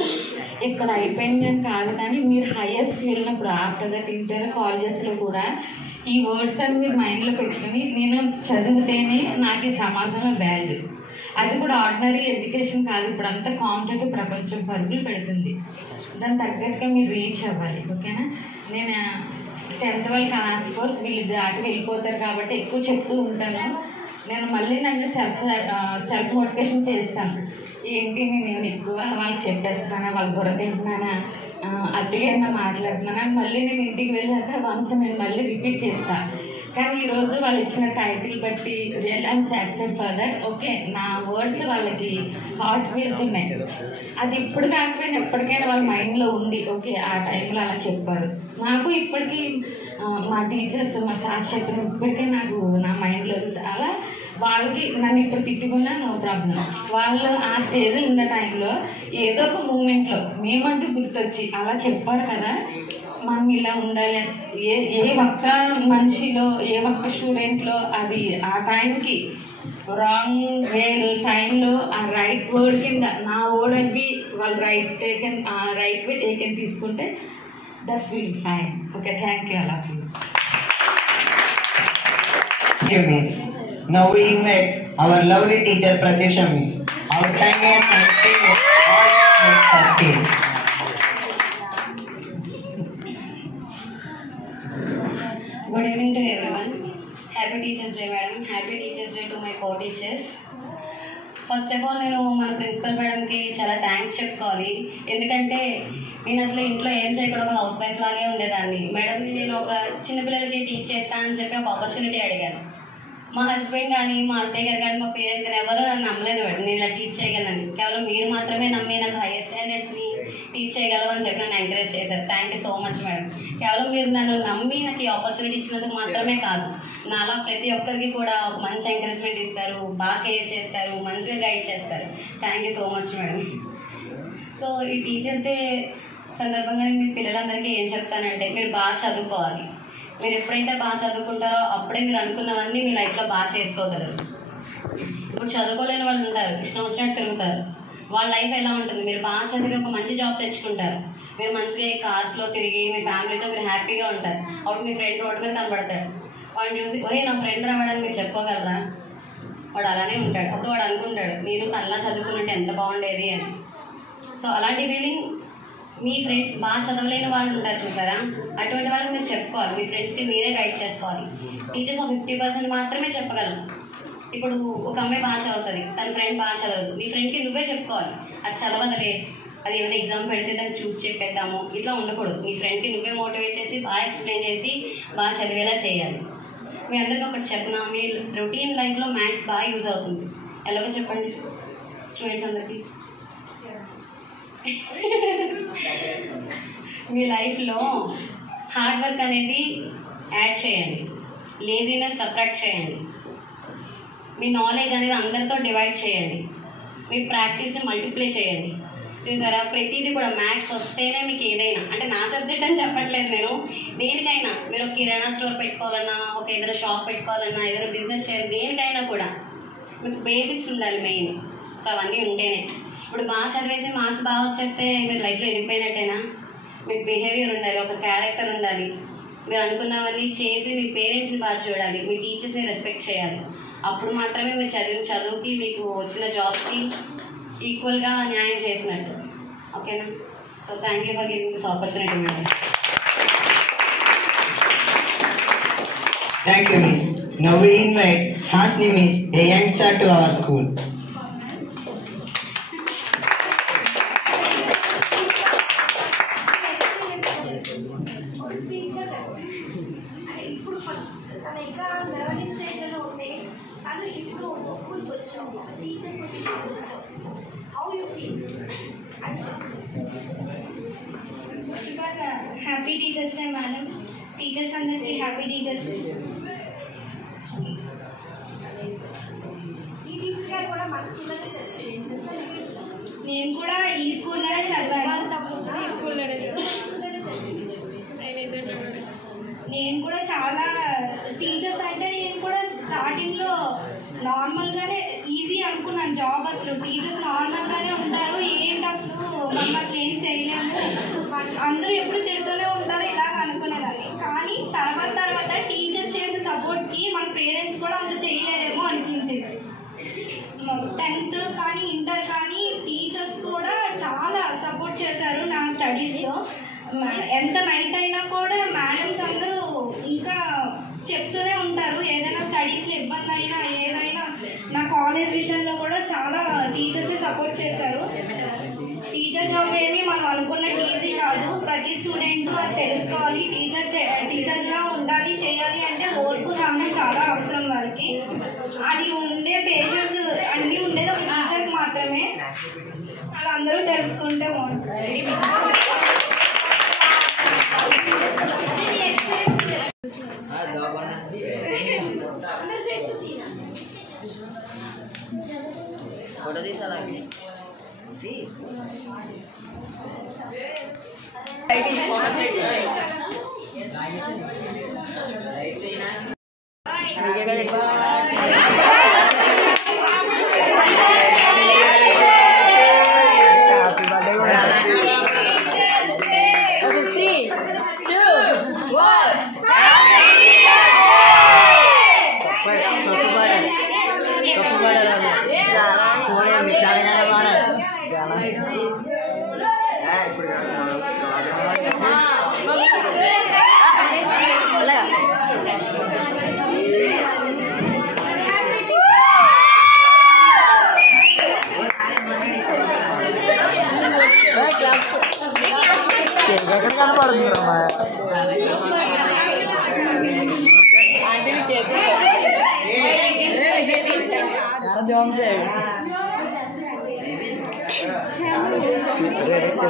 ఇక్కడ అయిపోయింది అని కాదు, కానీ మీరు హైయెస్ట్ వెళ్ళినప్పుడు ఆఫ్టర్ దట్ ఇంటర్ కాలేజెస్లో కూడా ఈ వర్డ్స్ అని మీరు మైండ్లో పెట్టుకుని, నేను చదివితేనే నాకు ఈ సమాజంలో వాల్యూ. అది కూడా ఆర్డినరీ ఎడ్యుకేషన్ కాదు, ఇప్పుడు అంతా కాంపిటేటివ్ ప్రపంచం పరుగులు పెడుతుంది. దాని తగ్గట్టుగా మీరు రీచ్ అవ్వాలి. ఓకేనా? నేను 10th వాళ్ళకి ఆఫ్కోర్స్ వీళ్ళు దాటి వెళ్ళిపోతారు కాబట్టి ఎక్కువ చెప్తూ ఉంటాను. నేను మళ్ళీ నన్ను సెల్ఫ్ మోటివేషన్ చేస్తాను. ఏంటి నేను ఎక్కువ వాళ్ళకి చెప్పేస్తానా, వాళ్ళ బుర్ర తింటున్నానా, అతిగా మాట్లాడుతున్నానా, మళ్ళీ నేను ఇంటికి వెళ్ళాక వన్స్ నేను మళ్ళీ రిపీట్ చేస్తాను. కానీ ఈరోజు వాళ్ళు ఇచ్చిన టైటిల్ బట్టి real I'm satisfied for that. Okay, నా వర్డ్స్ వాళ్ళకి హార్ట్ వెళ్తున్నాయి. అది ఇప్పుడు కాకపోయినా ఎప్పటికైనా వాళ్ళ మైండ్లో ఉండి ఓకే ఆ టైంలో అలా చెప్పారు. నాకు ఇప్పటికీ మా టీచర్స్, మా సార్ చెప్పిన ఇప్పటికే నాకు నా మైండ్లో అలా వాళ్ళకి నన్ను ఇప్పుడు తిట్టుకున్నా నో ప్రాబ్లం. వాళ్ళు ఆ స్టేజ్లో ఉన్న టైంలో ఏదో ఒక మూమెంట్లో మేమంటూ గుర్తొచ్చి అలా చెప్పారు కదా, మనం ఇలా ఉండాలి. ఏ ఒక్క మనిషిలో ఏ ఒక్క స్టూడెంట్లో అది ఆ టైంకి రాంగ్ టైంలో ఆ రైట్ వర్డ్ కింద నా వర్డ్ అవి వాళ్ళు రైట్ వే టేకెన్ తీసుకుంటే that's will fine. Okay, thank you. అలా Thank you, Miss. Now we invite our lovely teacher Pratyusha Miss. Our kindness and teamwork always makes us stage. Good evening to everyone. Happy Teachers Day, madam. Happy Teachers Day to my co-teachers. First of all నేను మన principal మేడంకి చాలా thanks చెప్పుకోవాలి. ఎందుకంటే నేను అసలు ఇంట్లో ఏం చేయకుండా ఒక హౌస్ వైఫ్ లాగే ఉండేదాన్ని. మేడంని నేను ఒక చిన్నపిల్లలకి టీచ్ చేస్తానని చెప్పి ఒక ఆపర్చునిటీ అడిగాను. మా హస్బెండ్ కానీ మా అత్తయ్య గారు కానీ మా పేరెంట్స్ కానీ ఎవరూ నన్ను నమ్మలేదు మేడం నేను ఇలా టీచ్ చేయగలను. కేవలం మీరు మాత్రమే నమ్మి నాకు హైయర్ స్టాండర్డ్స్ని టీచ్ చేయగలవు అని చెప్పి నన్ను ఎంకరేజ్ చేశారు. Thank you so much madam. కేవలం మీరు నన్ను నమ్మి నాకు ఈ ఆపర్చునిటీ ఇచ్చినందుకు మాత్రమే కాదు, నాలా ప్రతి ఒక్కరికి కూడా ఒక మంచి ఎంకరేజ్మెంట్ ఇస్తారు, బాగా కేర్ చేస్తారు, మంచిగా గైడ్ చేస్తారు. Thank you so much madam. So ఈ టీచర్స్ డే సందర్భంగా నేను మీ పిల్లలందరికీ ఏం చెప్తానంటే మీరు బాగా చదువుకోవాలి. మీరు ఎప్పుడైతే బాగా చదువుకుంటారో అప్పుడే మీరు అనుకున్నవన్నీ మీ లైఫ్లో బాగా చేసుకోగలరు. ఇప్పుడు చదువుకోలేని వాళ్ళు ఉంటారు, ఇష్టం వచ్చినట్టు తిరుగుతారు. వాళ్ళ లైఫ్ ఎలా ఉంటుంది? మీరు బాగా చదివి ఒక మంచి జాబ్ తెచ్చుకుంటారు, మీరు మంచిగా కార్స్లో తిరిగి మీ ఫ్యామిలీతో మీరు హ్యాపీగా ఉంటారు. అప్పుడు మీ ఫ్రెండ్ రోడ్డు మీద కనబడతాడు, వాడిని చూసి ఒరే నా ఫ్రెండ్ రావడానికి మీరు చెప్పుకోగలరా? వాడు అలానే ఉంటాడు. అప్పుడు వాడు అనుకుంటాడు నేను అలా చదువుకున్నట్టు ఎంత బాగుండేది అని. సో అలాంటి ఫీలింగ్ మీ ఫ్రెండ్స్ బాగా చదవలేని వాళ్ళు ఉంటారు చూసారా, అటువంటి వాళ్ళకి మీరు చెప్పుకోవాలి. మీ ఫ్రెండ్స్కి మీరే గైడ్ చేసుకోవాలి. టీచర్స్ ఒక 50% మాత్రమే చెప్పగలరు. ఇప్పుడు ఒక అమ్మాయి బాగా చదువుతుంది, తన ఫ్రెండ్ బాగా చదవదు, నీ ఫ్రెండ్కి నువ్వే చెప్పుకోవాలి అది చదవదలే, అది ఏమైనా ఎగ్జామ్ పెడితే దాన్ని చూసి చెప్పేద్దాము, ఇట్లా ఉండకూడదు. నీ ఫ్రెండ్కి నువ్వే మోటివేట్ చేసి బాగా ఎక్స్ప్లెయిన్ చేసి బాగా చదివేలా చేయాలి. మీ అందరికీ ఒకటి చెప్పిన, మీ రొటీన్ లైఫ్లో మ్యాథ్స్ బాగా యూజ్ అవుతుంది. ఎలాగో చెప్పండి స్టూడెంట్స్ అందరికీ. మీ లైఫ్లో హార్డ్ వర్క్ అనేది యాడ్ చేయండి, లేజీనెస్ సబ్ట్రాక్ట్ చేయండి, మీ నాలెడ్జ్ అనేది అందరితో డివైడ్ చేయండి, మీ ప్రాక్టీస్ని మల్టిప్లై చేయండి. చూసారా, ప్రతిదీ కూడా మ్యాథ్స్ వస్తేనే మీకు ఏదైనా, అంటే నా సబ్జెక్ట్ అని చెప్పట్లేదు నేను, దేనికైనా మీరు ఒక కిరాణా స్టోర్ పెట్టుకోవాలన్నా, ఒక ఏదైనా షాప్ పెట్టుకోవాలన్నా, ఏదైనా బిజినెస్ చేయాలి, దేనికైనా కూడా మీకు బేసిక్స్ ఉండాలి మెయిన్. సో అవన్నీ ఉంటేనే. ఇప్పుడు బాగా చదివేసి మార్క్స్ బాగా వచ్చేస్తే మీరు లైఫ్లో ఎదిగిపోయినట్టేనా? మీకు బిహేవియర్ ఉండాలి, ఒక క్యారెక్టర్ ఉండాలి, మీరు అనుకున్నవన్నీ చేసి మీ పేరెంట్స్ని బాగా చూడాలి, మీ టీచర్స్ని రెస్పెక్ట్ చేయాలి. అప్పుడు మాత్రమే మీరు చదువుకి మీకు వచ్చిన జాబ్కి ఈక్వల్గా న్యాయం చేసినట్టు. ఓకేనా? So thank you for giving this opportunity madam. Thank you, Miss. Now we invite Hasni Miss, a youngster to our school. Happy teachers day madam. Teachers అందరికీ హ్యాపీ టీచర్స్ డే. నేను కూడా ఈ స్కూల్లోనే చదివాను. నేను కూడా చాలా టీచర్స్ అంటే నేను కూడా స్టార్టింగ్లో నార్మల్గానే ఈజీ అనుకున్నాను జాబ్. అసలు టీచర్స్ నార్మల్గానే ఉంటారు, ఏంటి అసలు మనం అసలు ఏం చేయలేము, అందరూ ఎప్పుడు తిడుతూనే ఉంటారు ఇలాగ అనుకునేదాన్ని. కానీ తర్వాత టీచర్స్ చేసే సపోర్ట్కి మన పేరెంట్స్ కూడా అంత చేయలేరేమో అనిపించేది. 10th కానీ ఇంటర్ కానీ టీచర్స్ కూడా చాలా సపోర్ట్ చేశారు నా స్టడీస్లో. ఎంత నైట్ అయినా కూడా మేడమ్స్ అందరూ ఇంకా చెప్తూనే ఉంటారు, ఏదైనా స్టడీస్లో ఇబ్బంది అయినా ఏదైనా. నా కాలేజ్ విషయంలో కూడా చాలా టీచర్సే సపోర్ట్ చేశారు. టీచర్ జాబ్ ఏమి మనం అనుకున్నట్టు ఈజీ కాదు, ప్రతి స్టూడెంట్ అది తెలుసుకోవాలి. టీచర్గా ఉండాలి, చేయాలి అంటే ఓర్పు సమయం చాలా అవసరం వారికి. అది ఉండే పేషెన్స్ అన్నీ ఉండేది ఒక టీచర్కి మాత్రమే. అది అందరూ తెలుసుకుంటే బాగుంటుంది. ఫోటో తీసాలా?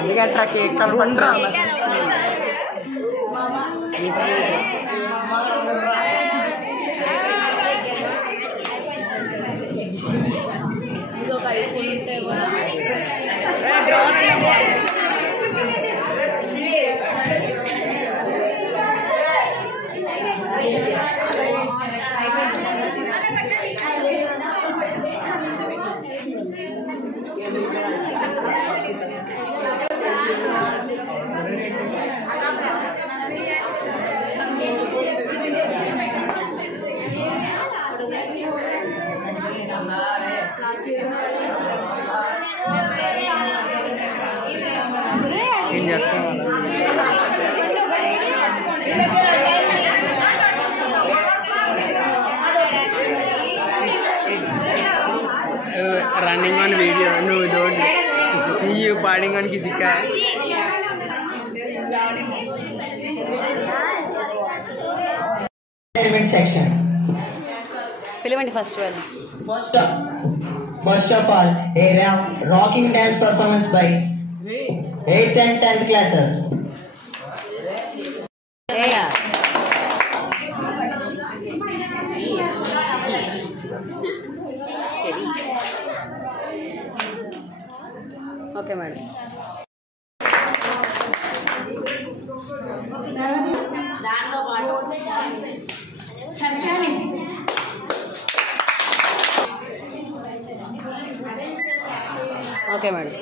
ఎందుకంటే కేక్ కలపండి running on video no don't you parting on किसी का section. Filament festival. First of all, a rocking dance performance by 8th and 10th classes. Yeah. Okay, madam. Okay, madam.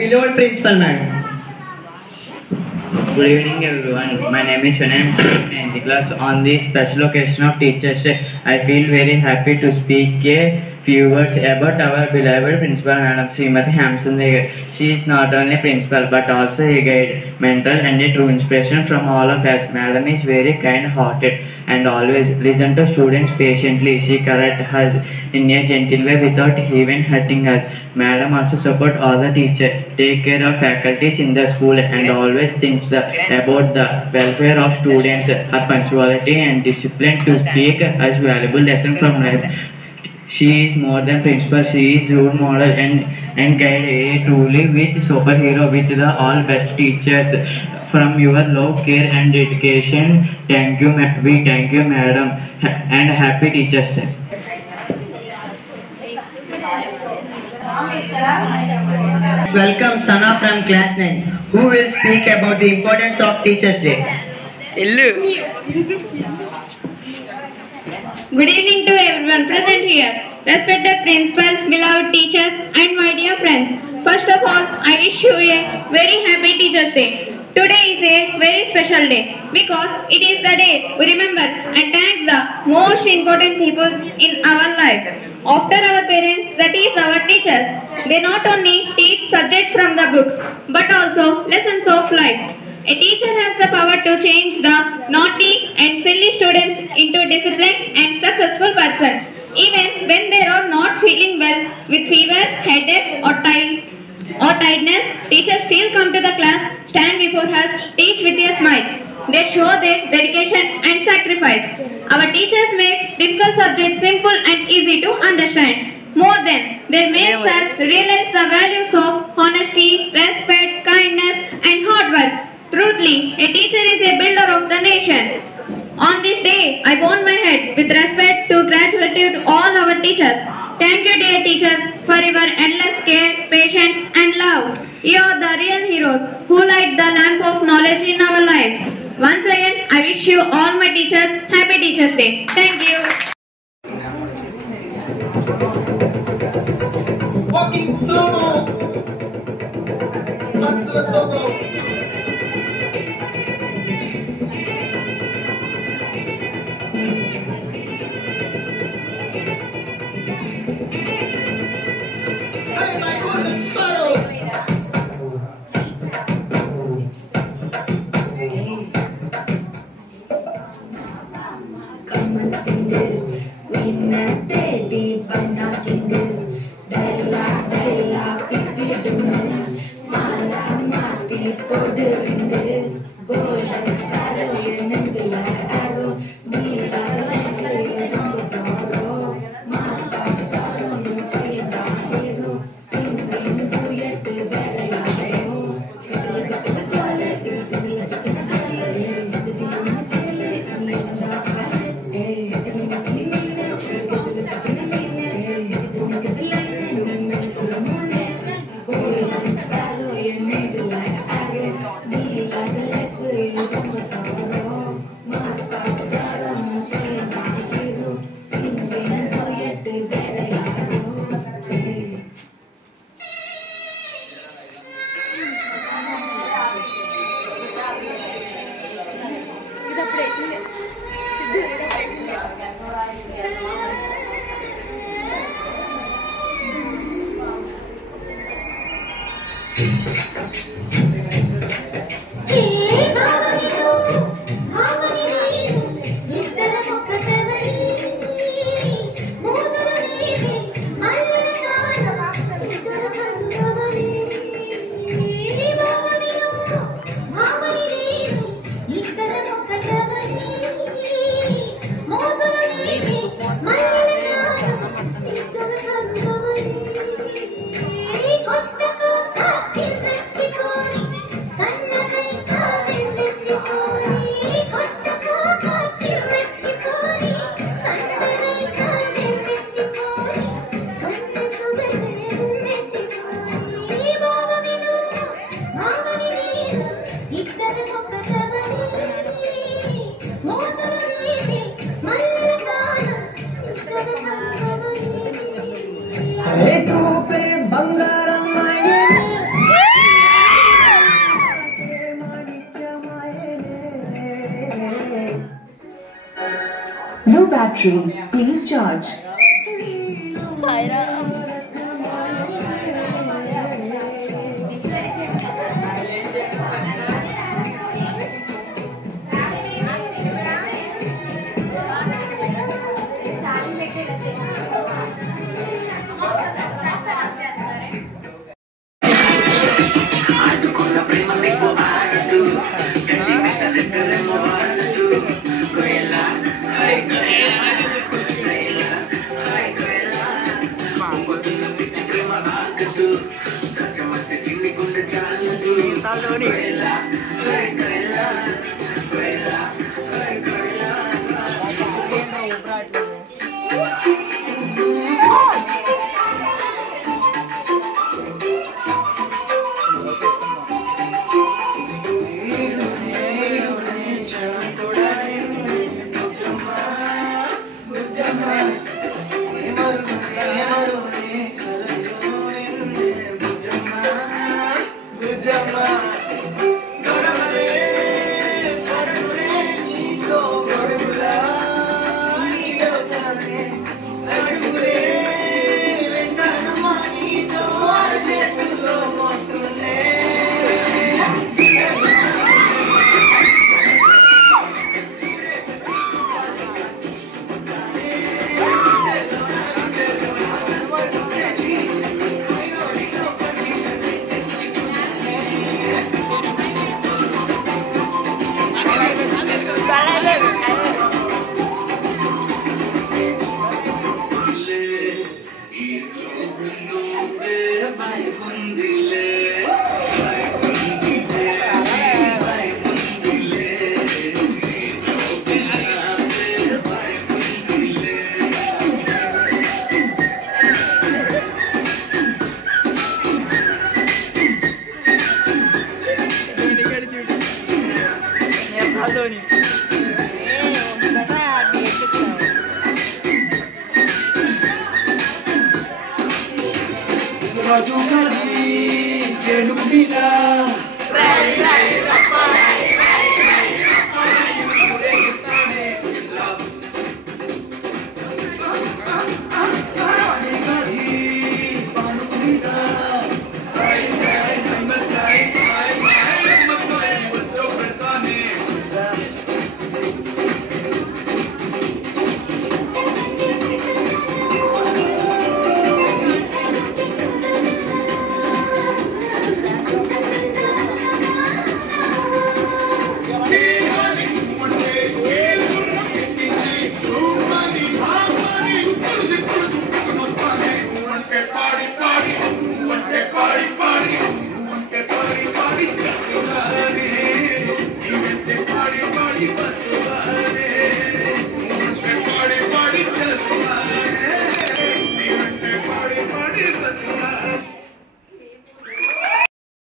Beloved principal madam. Good evening everyone. My name is Shunan in the class. On this special occasion of Teachers Day, I feel very happy to speak a few words about our beloved principal madam Srimati Hamsun Degar. She is not only principal but also a guide, mentor and a true inspiration from all of us. Madam is very kind-hearted and always listen to students patiently. She corrects us in a gentle way without even hurting us. Madam also support all the teachers, take care of faculties in the school and always thinks about the welfare of students. Her punctuality and discipline to speak as valuable lesson from life. She is more than principal, she is role model and guide a truly with superhero with the all best teachers. From your love, care and dedication, thank you, we thank you madam and happy Teachers Day. Welcome Sana from class 9, who will speak about the importance of Teachers Day. Good evening to everyone present here. Respected principal, beloved teachers and my dear friends. First of all, I wish you a very happy Teachers Day. Today is a very special day because it is the day we remember and thank the most important people in our life. After our parents, that is our teachers. They not only teach subjects from the books but also lessons of life. A teacher has the power to change the naughty and silly students into disciplined and successful person. Even when they are not feeling well with fever, headache or tiredness, teachers still come to the class, stand before us, teach with a smile. They show their dedication and sacrifice. Our teachers make difficult subjects simple and easy to understand. More than they make us realize the values of honesty, respect, kindness and hard work. Truthfully, a teacher is a builder of the nation. On this day, I bond my head with respect to gratitude to all our teachers. Thank you, dear teachers, for your endless care, patience, and love. You are the real heroes who light the lamp of knowledge in our lives. Once again, I wish you all my teachers Happy Teachers' Day. Thank you. Walking solo. Solo. Low battery, please charge. Bujama.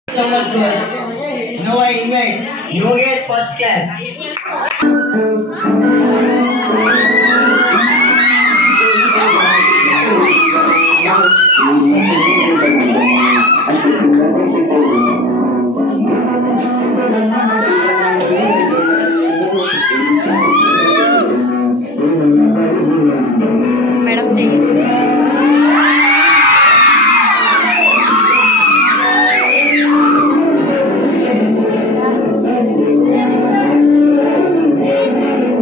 So much girls. Now I invite Yogesh first class. Madam చెయ్యి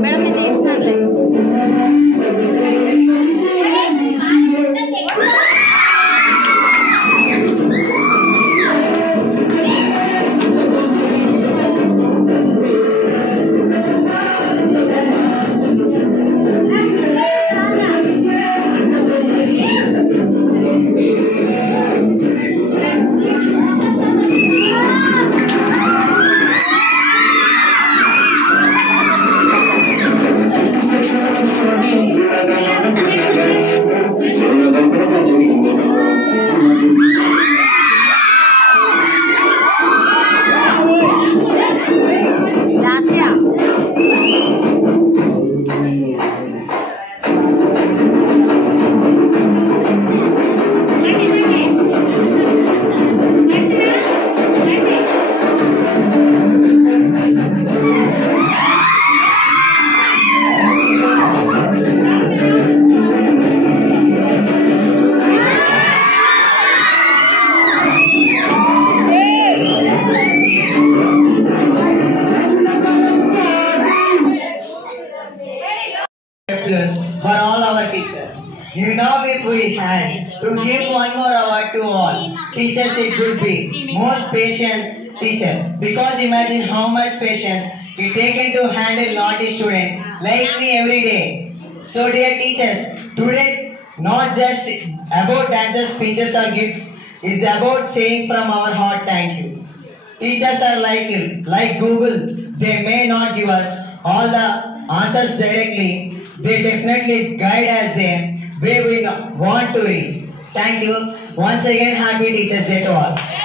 madam నేను తీస్తున్నానులే For all our teachers. You know, if we had to give one more award to all teachers, it would be most patience teacher. Because imagine how much patience it taken to handle naughty student like me every day. So dear teachers, today not just about answers, speeches or gifts, it's about saying from our heart thank you. Teachers are like Google. They may not give us all the answers directly. They definitely guide us there where we want to reach. Thank you. Once again, happy Teachers Day to all.